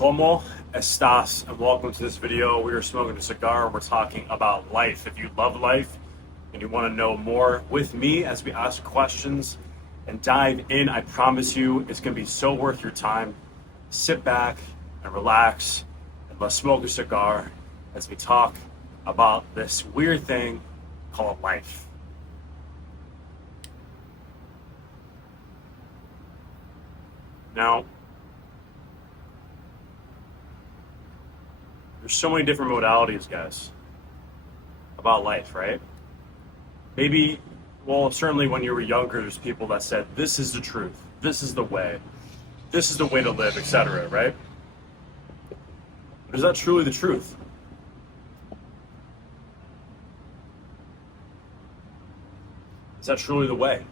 ¿Cómo estás? And welcome to this video. We are smoking a cigar and we're talking about life. If you love life and you want to know more with me as we ask questions and dive in, I promise you it's going to be so worth your time. Sit back and relax and let's smoke a cigar as we talk about this weird thing called life. Now, there's so many different modalities, guys, about life, right? Maybe, well, certainly when you were younger, there's people that said, this is the truth, this is the way to live, etc., right? But is that truly the truth? Is that truly the way?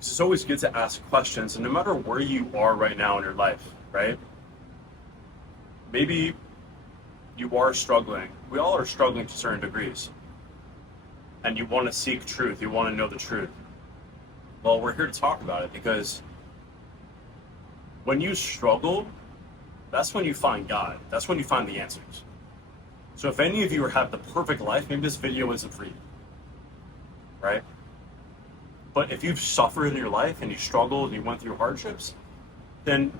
It's always good to ask questions, and no matter where you are right now in your life, right? Maybe you are struggling. We all are struggling to certain degrees. And you want to seek truth. You want to know the truth. Well, we're here to talk about it because when you struggle, that's when you find God. That's when you find the answers. So if any of you have the perfect life, maybe this video isn't for you, right? But if you've suffered in your life and you struggled and you went through hardships, then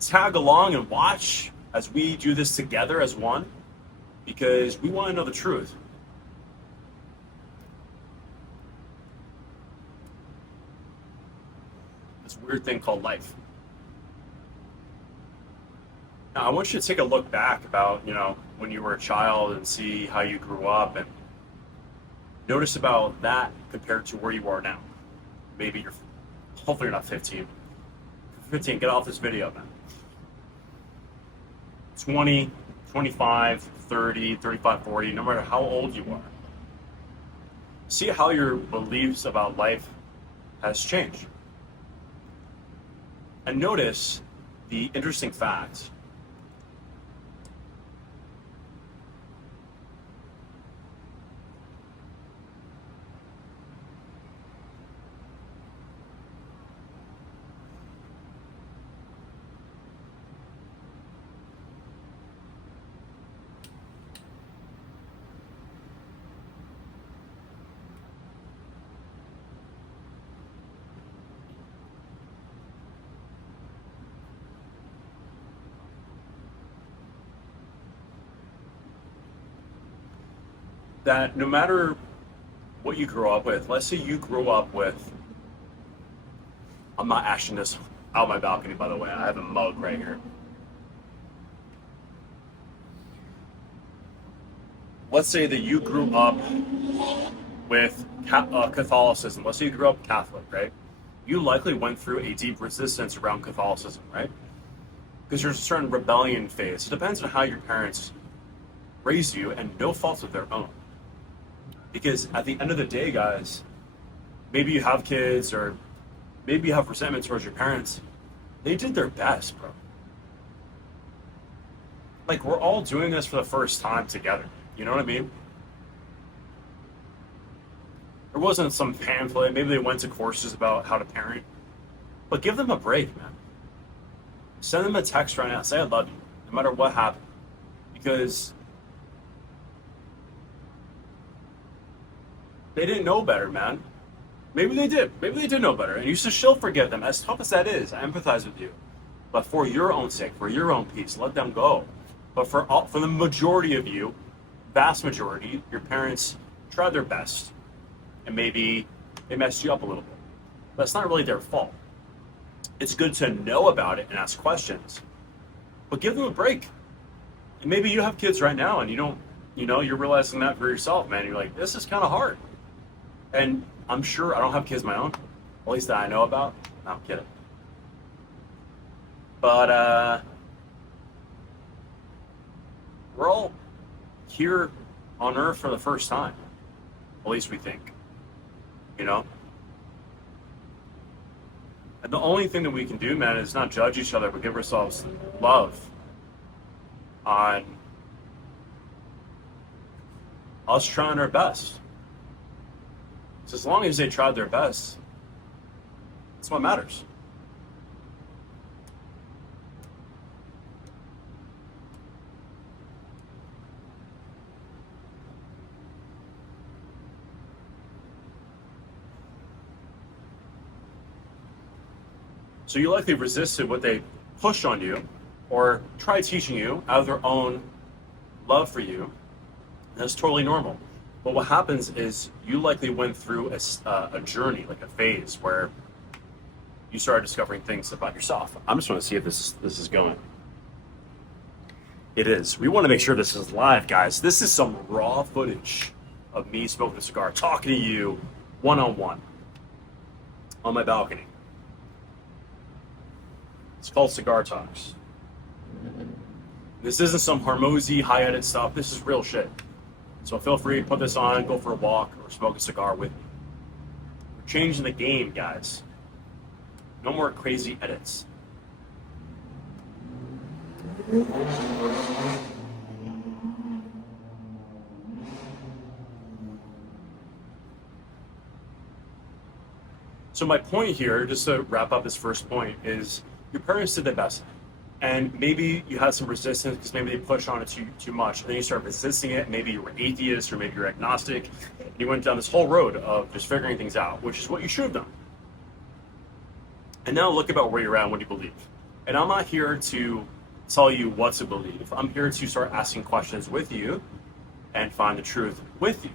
tag along and watch as we do this together as one, because we want to know the truth. This weird thing called life. Now, I want you to take a look back about, when you were a child and see how you grew up and notice about that compared to where you are now. Maybe hopefully you're not 15. 15, get off this video, man. 20, 25, 30, 35, 40, no matter how old you are. See how your beliefs about life has changed. And notice the interesting fact. That no matter what you grew up with, let's say you grew up with, I'm not ashing this out my balcony, by the way, I have a mug right here. Let's say that you grew up with Catholicism. Let's say you grew up Catholic, right? You likely went through a deep resistance around Catholicism, right? Because there's a certain rebellion phase. It depends on how your parents raised you, and no fault of their own. Because at the end of the day, guys, maybe you have kids or maybe you have resentment towards your parents. They did their best, bro. Like, we're all doing this for the first time together. You know what I mean? There wasn't some pamphlet. Maybe they went to courses about how to parent. But give them a break, man. Send them a text right now. Say I love you, no matter what happened. Because they didn't know better, man. Maybe they did. Maybe they did know better. And you should still forgive them. As tough as that is, I empathize with you. But for your own sake, for your own peace, let them go. But for the majority of you, vast majority, your parents tried their best. And maybe they messed you up a little bit. But it's not really their fault. It's good to know about it and ask questions. But give them a break. And maybe you have kids right now and you don't, you're realizing that for yourself, man. You're like, this is kind of hard. And I'm sure I don't have kids of my own, at least that I know about. No, I'm kidding. But we're all here on Earth for the first time. At least we think. And the only thing that we can do, man, is not judge each other, but give ourselves love. on us trying our best. So as long as they tried their best, that's what matters. So you likely resisted what they pushed on you or tried teaching you out of their own love for you. And that's totally normal. But what happens is you likely went through a journey, like a phase where you started discovering things about yourself. I'm just want to see if this is going. It is. We want to make sure this is live, guys. This is some raw footage of me smoking a cigar, talking to you one-on-one on my balcony. It's called Cigar Talks. This isn't some Hormozy high-edit stuff. This is real shit. So feel free to put this on, go for a walk, or smoke a cigar with me. We're changing the game, guys. No more crazy edits. So my point here, just to wrap up this first point, is your parents did their best. And maybe you had some resistance because maybe they pushed on it too much. And then you start resisting it. Maybe you were atheist or maybe you're agnostic. And you went down this whole road of just figuring things out, which is what you should have done. And now look about where you're at and what you believe. And I'm not here to tell you what to believe. I'm here to start asking questions with you and find the truth with you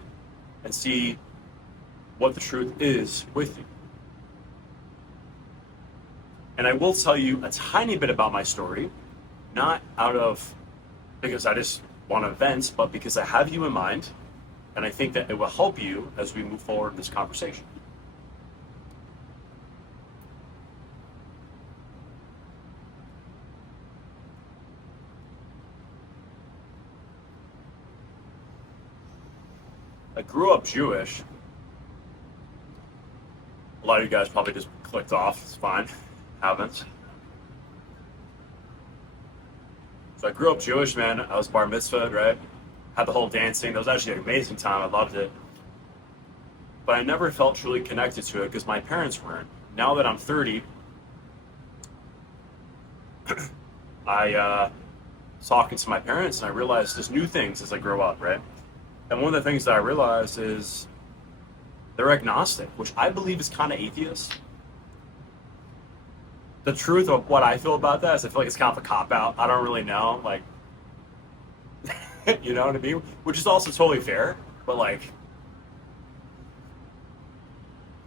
and see what the truth is with you. And I will tell you a tiny bit about my story, not out of because I just want to vent, but because I have you in mind, and I think that it will help you as we move forward in this conversation. I grew up Jewish. A lot of you guys probably just clicked off. It's fine. Haven't. So I grew up Jewish, man. I was bar mitzvahed, right? Had the whole dancing. That was actually an amazing time. I loved it. But I never felt truly connected to it because my parents weren't. Now that I'm 30, I was talking to my parents and I realized there's new things as I grow up, right? And one of the things that I realized is they're agnostic, which I believe is kind of atheist. The truth of what I feel about that is I feel like it's kind of a cop-out. I don't really know, like, you know what I mean? Which is also totally fair, but like,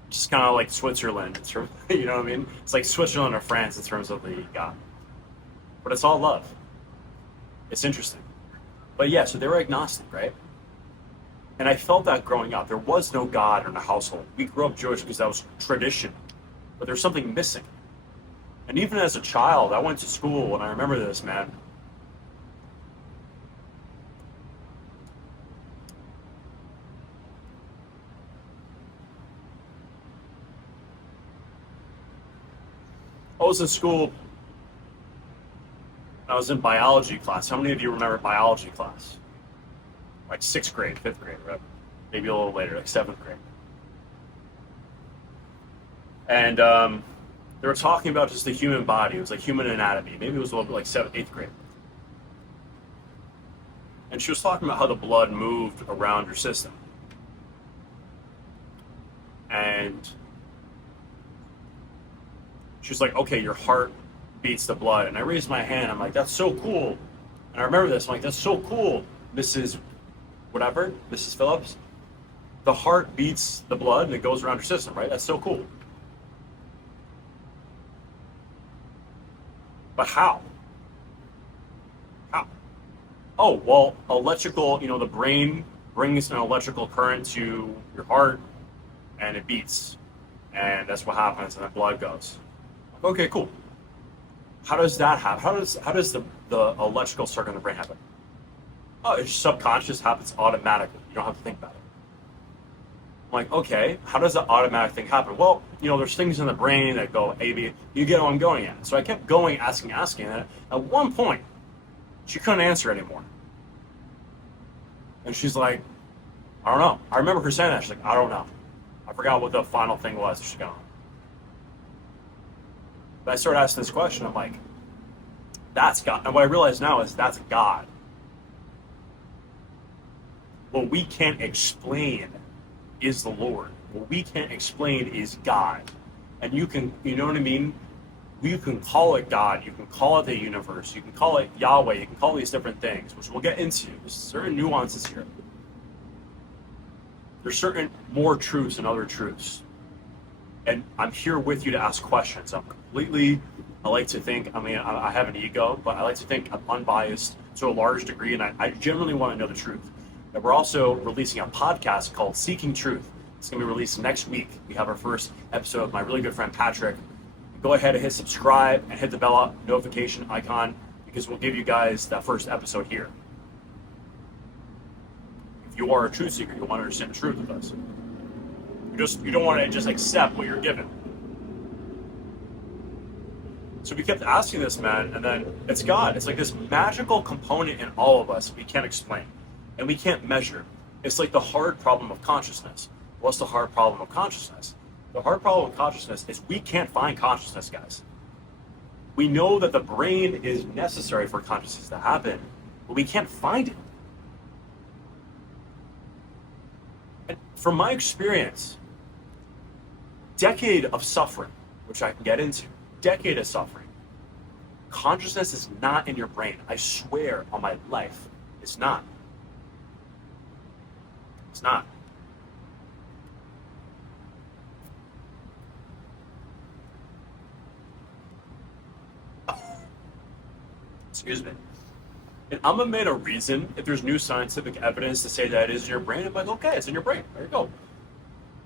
just kind of like Switzerland, in terms, you know what I mean? It's like Switzerland or France in terms of the God. But it's all love. It's interesting. But yeah, so they were agnostic, right? And I felt that growing up. There was no God in the household. We grew up Jewish because that was tradition. But there's something missing. And even as a child, I went to school, and I remember this, man. I was in school. I was in biology class. How many of you remember biology class? Like 6th grade, 5th grade, right? Maybe a little later, like 7th grade. And they were talking about just the human body. It was like human anatomy. Maybe it was a little bit like 7th, 8th grade. And she was talking about how the blood moved around your system. And she was like, okay, your heart beats the blood. And I raised my hand. I'm like, that's so cool. And I remember this. I'm like, that's so cool, Mrs. Whatever, Mrs. Phillips. The heart beats the blood and it goes around your system, right? That's so cool. But how? How? Oh, well, electrical, you know, the brain brings an electrical current to your heart and it beats. And that's what happens and the blood goes. Okay, cool. How does that happen? How does the electrical circuit in the brain happen? Oh, it's subconscious, happens automatically. You don't have to think about it. I'm like, okay, how does the automatic thing happen? Well, you know, there's things in the brain that go A, B. You get what I'm going at. So I kept going, asking. And at one point, She couldn't answer anymore. And she's like, I don't know. I remember her saying that. She's like, I don't know. I forgot what the final thing was. She's gone. But I started asking this question. I'm like, that's God. And what I realize now is that's God. What we can't explain is the Lord. What we can't explain is God. And you can, you know what I mean? You can call it God. You can call it the universe. You can call it Yahweh. You can call these different things, which we'll get into. There's certain nuances here. There's certain more truths and other truths. And I'm here with you to ask questions. I like to think, I have an ego, but I like to think I'm unbiased to a large degree, and I generally want to know the truth. And we're also releasing a podcast called Seeking Truth. It's going to be released next week. We have our first episode with my really good friend Patrick. Go ahead and hit subscribe and hit the bell notification icon, because we'll give you guys that first episode here. If you are a truth seeker, you want to understand the truth with us. You don't want to just accept what you're given. So we kept asking this, man, and then it's God. It's like this magical component in all of us we can't explain and we can't measure. It's like the hard problem of consciousness. What's the hard problem of consciousness? The hard problem of consciousness is we can't find consciousness, guys. We know that the brain is necessary for consciousness to happen, but we can't find it. And from my experience, decade of suffering, which I can get into, decade of suffering, consciousness is not in your brain. I swear on my life, it's not. It's not. Excuse me. And I'm gonna make a reason if there's new scientific evidence to say that it is in your brain. I'm like, okay, it's in your brain. There you go.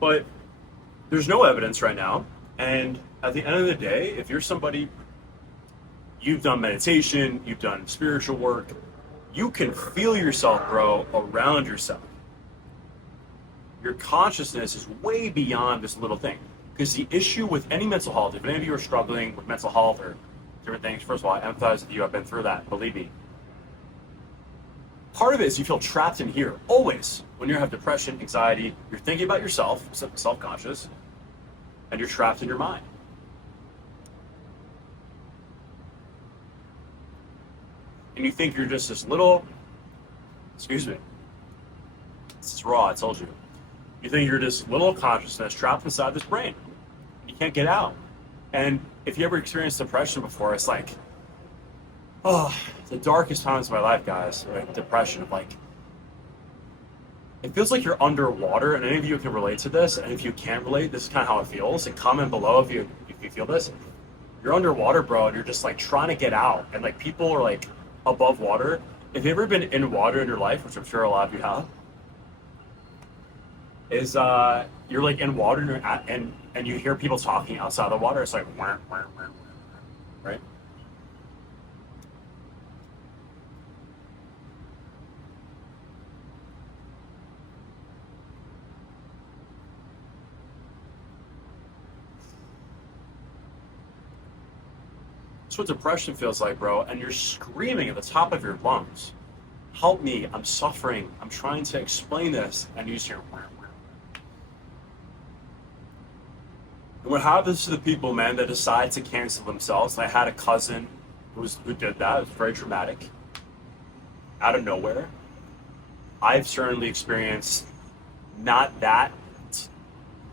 But there's no evidence right now. And at the end of the day, if you're somebody, you've done meditation, you've done spiritual work, you can feel yourself, bro, around yourself. Your consciousness is way beyond this little thing. Because the issue with any mental health, if any of you are struggling with mental health or different things, first of all, I empathize with you. I've been through that, believe me. Part of it is you feel trapped in here, always. When you have depression, anxiety, you're thinking about yourself, self-conscious, and you're trapped in your mind. And you think you're just this little, excuse me, this is raw, I told you. You think you're this little consciousness trapped inside this brain. You can't get out. And if you ever experienced depression before, it's like, oh, the darkest times of my life, guys, right? Depression, like, it feels like you're underwater, and any of you can relate to this, and if you can't relate, this is kind of how it feels, and comment below if you feel this. You're underwater, bro, and you're just like trying to get out, and like people are like above water. If you've ever been in water in your life, which I'm sure a lot of you have, is you're like in water and, and you hear people talking outside the water. It's like, wah, wah, wah, wah, right? That's what depression feels like, bro. And you're screaming at the top of your lungs, help me, I'm suffering, I'm trying to explain this, and you just hear, wah, wah. And what happens to the people, man, that decide to cancel themselves? I had a cousin who did that. It was very dramatic. Out of nowhere. I've certainly experienced not that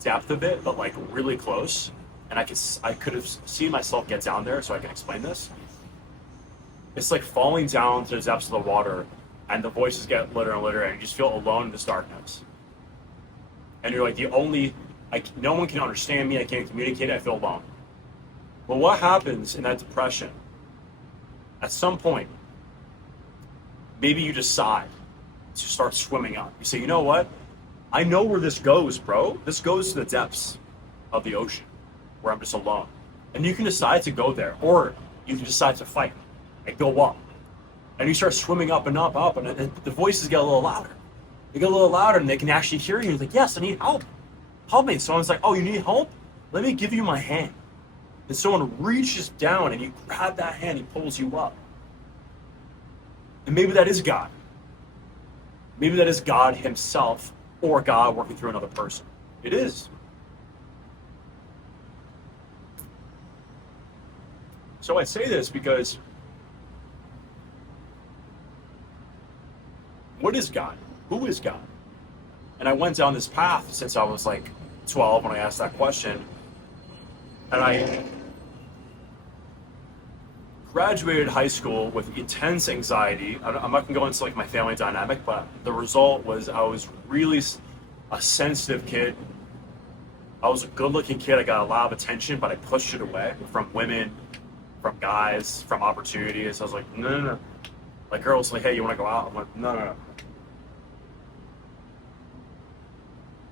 depth of it, but like really close. And I could have seen myself get down there, so I can explain this. It's like falling down to the depths of the water, and the voices get louder and louder, and you just feel alone in this darkness. And you're like no one can understand me, I can't communicate, I feel alone. But what happens in that depression? At some point, maybe you decide to start swimming up. You say, you know what? I know where this goes, bro. This goes to the depths of the ocean, where I'm just alone. And you can decide to go there, or you can decide to fight and go up. And you start swimming up and up, up, and the voices get a little louder. They get a little louder, and they can actually hear you. You're like, yes, I need help. Help me. Someone's like, oh, you need help? Let me give you my hand. And someone reaches down, and you grab that hand, he pulls you up. And maybe that is God. Maybe that is God himself or God working through another person. It is. So I say this because what is God? Who is God? And I went down this path since I was like 12 when I asked that question. And I graduated high school with intense anxiety. I'm not going to go into like my family dynamic, but the result was I was really a sensitive kid. I was a good-looking kid. I got a lot of attention, but I pushed it away from women, from guys, from opportunities. I was like, no, no, no. Like girls like, hey, you want to go out? I'm like, no, no, no.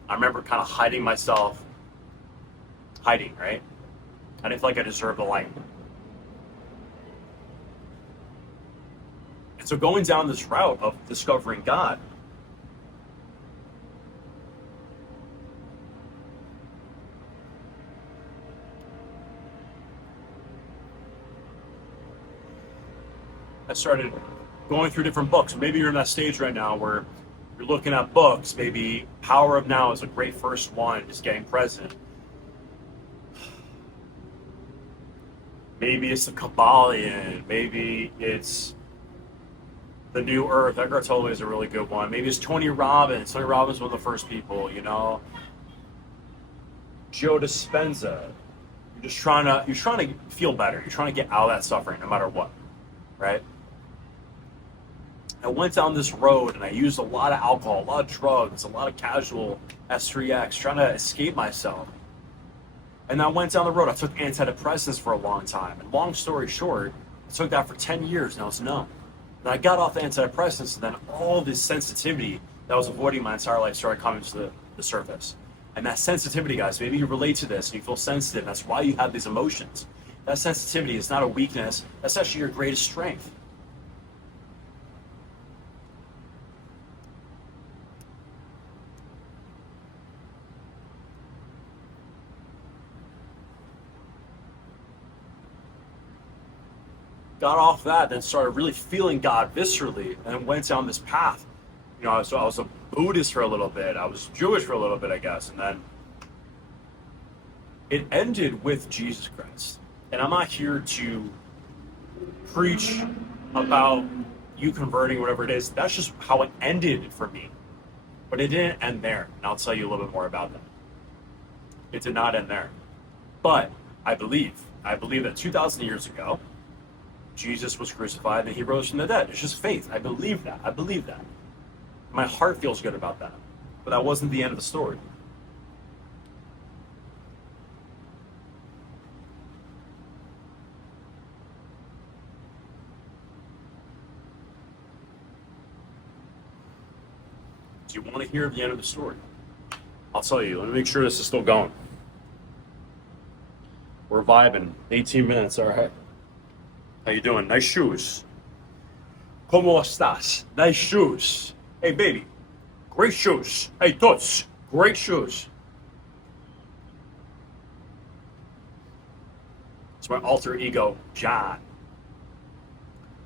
I remember kind of hiding myself, right? I didn't feel like I deserved the light. And so going down this route of discovering God, I started going through different books. Maybe you're in that stage right now where you're looking at books. Maybe Power of Now is a great first one, just getting present. Maybe it's the Kabbalion. Maybe it's The New Earth. Eckhart Tolle is a really good one. Maybe it's Tony Robbins. Tony Robbins was one of the first people, you know. Joe Dispenza. You're trying to feel better. You're trying to get out of that suffering no matter what, right? I went down this road and I used a lot of alcohol, a lot of drugs, a lot of casual S3X, trying to escape myself. And I went down the road. I took antidepressants for a long time. And long story short, I took that for 10 years and I was numb. And I got off the antidepressants, and then all this sensitivity that I was avoiding my entire life started coming to the surface. And that sensitivity, guys, maybe you relate to this and you feel sensitive. That's why you have these emotions. That sensitivity is not a weakness. That's actually your greatest strength. Got off that, then started really feeling God viscerally, and went down this path. You know, so I was a Buddhist for a little bit. I was Jewish for a little bit, I guess, and then it ended with Jesus Christ. And I'm not here to preach about you converting, whatever it is. That's just how it ended for me. But it didn't end there, and I'll tell you a little bit more about that. It did not end there. But I believe that 2,000 years ago, Jesus was crucified and he rose from the dead. It's just faith. I believe that. My heart feels good about that. But that wasn't the end of the story. Do you want to hear the end of the story? I'll tell you. Let me make sure this is still going. We're vibing. 18 minutes, all right. How you doing? Nice shoes. ¿Cómo estás? Nice shoes. Hey, baby. Great shoes. Hey, Toots. Great shoes. It's my alter ego, John.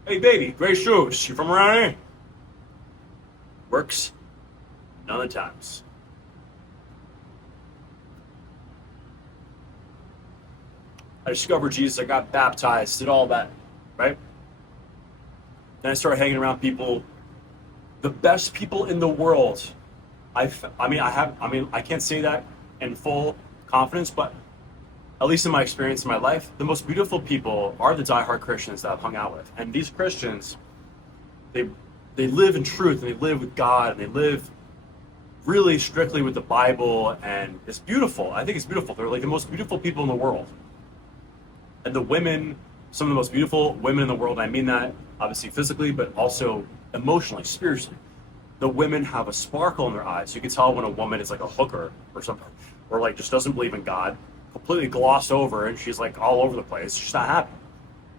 Hey, baby. Great shoes. You from around here? Works none of the times. I discovered Jesus. I got baptized. Did all that. Right? Then I started hanging around people, the best people in the world. I can't say that in full confidence, but at least in my experience in my life, the most beautiful people are the diehard Christians that I've hung out with. And these Christians, they live in truth, and they live with God, and they live really strictly with the Bible, and it's beautiful. I think it's beautiful. They're like the most beautiful people in the world. And the women, some of the most beautiful women in the world, I mean that obviously physically, but also emotionally, spiritually. The women have a sparkle in their eyes. You can tell when a woman is like a hooker or something, or like just doesn't believe in God, completely glossed over, and she's like all over the place. She's not happy.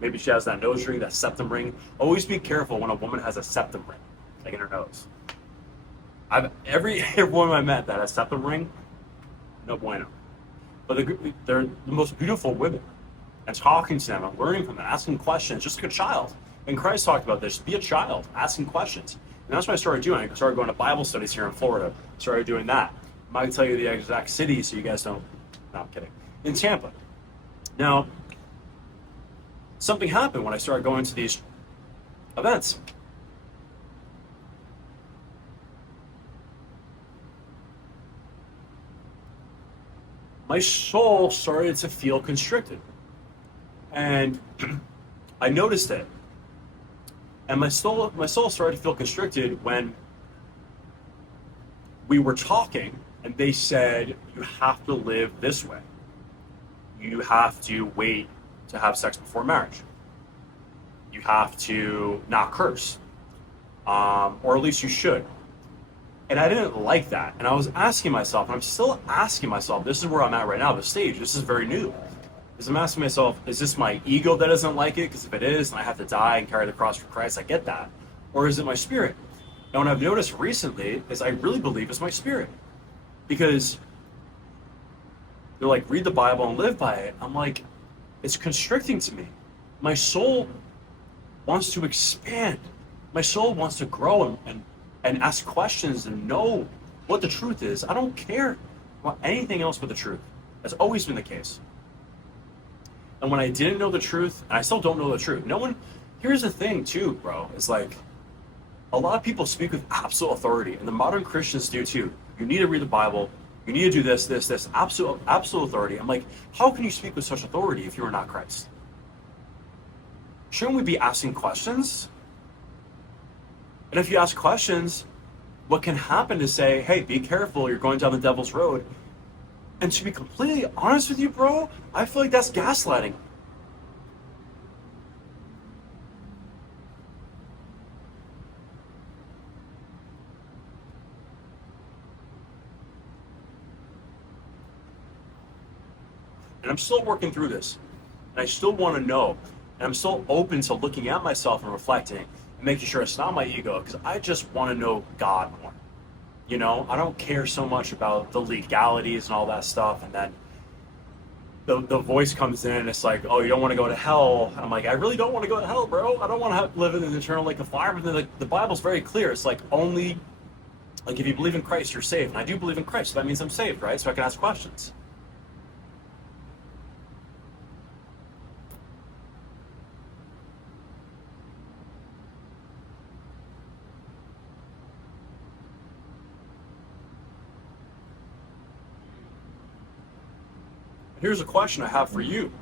Maybe she has that nose ring, that septum ring. Always be careful when a woman has a septum ring, like in her nose. Every woman I met that has septum ring, no bueno. But they're the most beautiful women. And talking to them and learning from them, asking questions, just like a child. And Christ talked about this, be a child, asking questions. And that's what I started doing. I started going to Bible studies here in Florida. Started doing that. I'm not going to tell you the exact city so you guys don't. No, I'm kidding. In Tampa. Now, something happened when I started going to these events. My soul started to feel constricted. And I noticed it. And my soul started to feel constricted when we were talking and they said, you have to live this way. You have to wait to have sex before marriage. You have to not curse. Or at least you should. And I didn't like that. And I was asking myself, and I'm still asking myself, this is where I'm at right now, the stage, this is very new. Is I'm asking myself, is this my ego that doesn't like it? Because if it is, and I have to die and carry the cross for Christ, I get that. Or is it my spirit? And what I've noticed recently is I really believe it's my spirit. Because they're like, read the Bible and live by it. I'm like, it's constricting to me. My soul wants to expand. My soul wants to grow and ask questions and know what the truth is. I don't care about anything else but the truth. That's always been the case. And when I didn't know the truth, and I still don't know the truth, here's the thing too, bro, it's like, a lot of people speak with absolute authority, and the modern Christians do too. You need to read the Bible, you need to do this, absolute authority. I'm like, how can you speak with such authority if you are not Christ? Shouldn't we be asking questions? And if you ask questions, what can happen is say, hey, be careful, you're going down the devil's road. And to be completely honest with you, bro, I feel like that's gaslighting. And I'm still working through this. And I still want to know. And I'm still open to looking at myself and reflecting and making sure it's not my ego, because I just want to know God more. You know, I don't care so much about the legalities and all that stuff. And then the voice comes in and it's like, oh, you don't want to go to hell. And I'm like, I really don't want to go to hell, bro. I don't want to live in an eternal lake of fire. But the Bible's very clear. It's like only, like if you believe in Christ, you're saved. And I do believe in Christ, so that means I'm saved, right? So I can ask questions. Here's a question I have for you.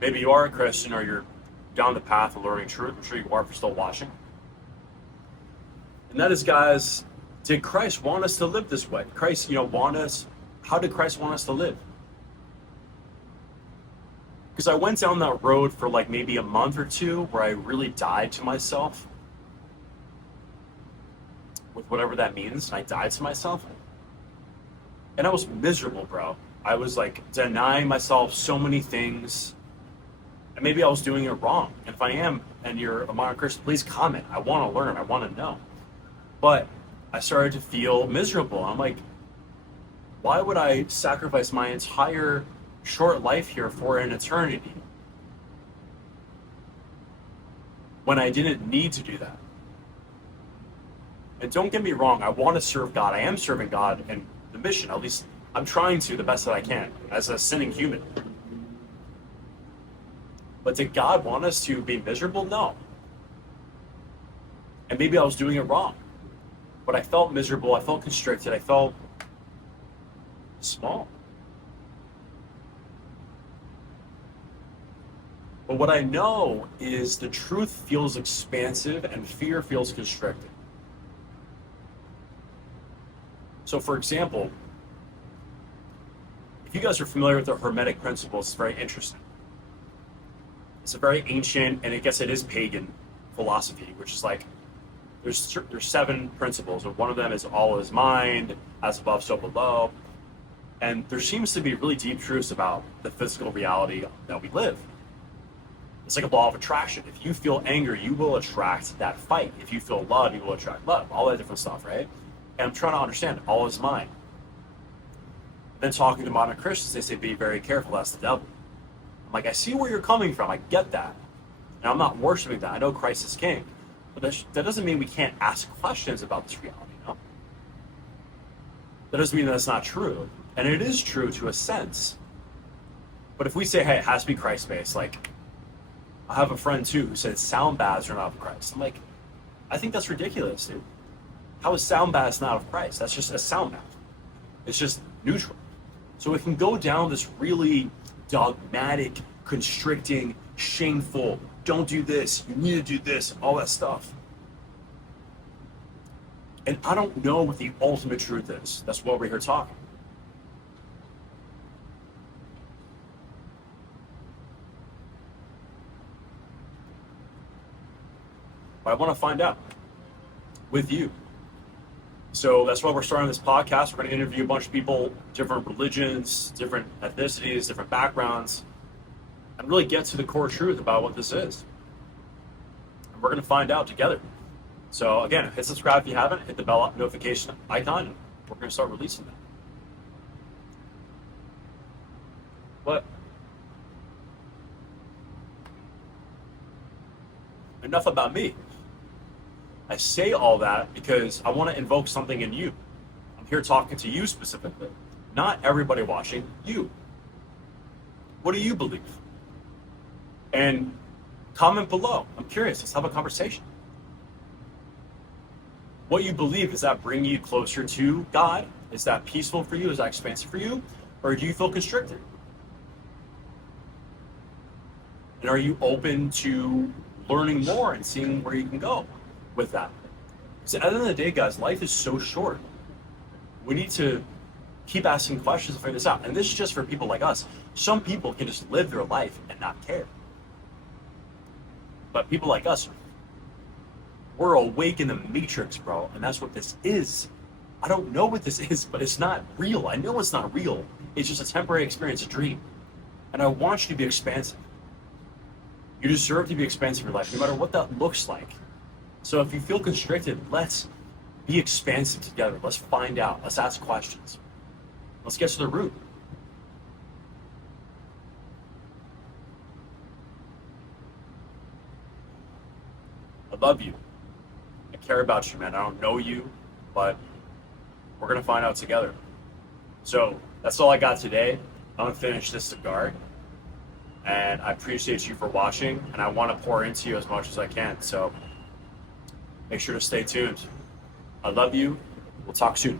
Maybe you are a Christian or you're down the path of learning truth. I'm sure you are if you're still watching. And that is, guys, did Christ want us to live this way? Christ, how did Christ want us to live? Because I went down that road for like maybe a month or two where I really died to myself. With whatever that means. I died to myself. And I was miserable, bro. I was like denying myself so many things, and maybe I was doing it wrong. And if I am, and you're a modern Christian, please comment. I want to learn. I want to know. But I started to feel miserable. I'm like, why would I sacrifice my entire short life here for an eternity when I didn't need to do that? And don't get me wrong, I want to serve God. I am serving God and the mission, at least I'm trying to the best that I can as a sinning human. But did God want us to be miserable? No. And maybe I was doing it wrong. But I felt miserable, I felt constricted, I felt small. But what I know is the truth feels expansive and fear feels constricted. So for example, if you guys are familiar with the Hermetic principles, it's very interesting. It's a very ancient, and I guess it is pagan philosophy, which is like, there's 7 principles, and one of them is all is mind, as above, so below. And there seems to be really deep truths about the physical reality that we live. It's like a law of attraction. If you feel anger, you will attract that fight. If you feel love, you will attract love. All that different stuff, right? And I'm trying to understand, all is mind. Then talking to modern Christians, they say, be very careful, that's the devil. I'm like, I see where you're coming from, I get that. And I'm not worshiping that. I know Christ is king. But that doesn't mean we can't ask questions about this reality, no? That doesn't mean that it's not true. And it is true to a sense. But if we say, hey, it has to be Christ-based, like, I have a friend too who said sound baths are not of Christ. I'm like, I think that's ridiculous, dude. How is sound baths not of Christ? That's just a sound bath. It's just neutral. So it can go down this really dogmatic, constricting, shameful, don't do this, you need to do this, all that stuff. And I don't know what the ultimate truth is. That's what we're here talking. But I want to find out with you. So that's why we're starting this podcast. We're going to interview a bunch of people, different religions, different ethnicities, different backgrounds, and really get to the core truth about what this is. And we're going to find out together. So again, hit subscribe if you haven't, hit the bell notification icon, and we're going to start releasing them. But enough about me. I say all that because I want to invoke something in you. I'm here talking to you specifically, not everybody watching, you. What do you believe? And comment below. I'm curious. Let's have a conversation. What you believe, does that bring you closer to God? Is that peaceful for you? Is that expansive for you? Or do you feel constricted? And are you open to learning more and seeing where you can go with that? Because at the end of the day, guys, life is so short. We need to keep asking questions to figure this out. And this is just for people like us. Some people can just live their life and not care. But people like us, we're awake in the matrix, bro. And that's what this is. I don't know what this is, but it's not real. I know it's not real. It's just a temporary experience, a dream. And I want you to be expansive. You deserve to be expansive in your life, no matter what that looks like. So if you feel constricted, let's be expansive together. Let's find out. Let's ask questions. Let's get to the root. I love you. I care about you, man. I don't know you, but we're going to find out together. So that's all I got today. I'm going to finish this cigar. And I appreciate you for watching. And I want to pour into you as much as I can. So make sure to stay tuned. I love you. We'll talk soon.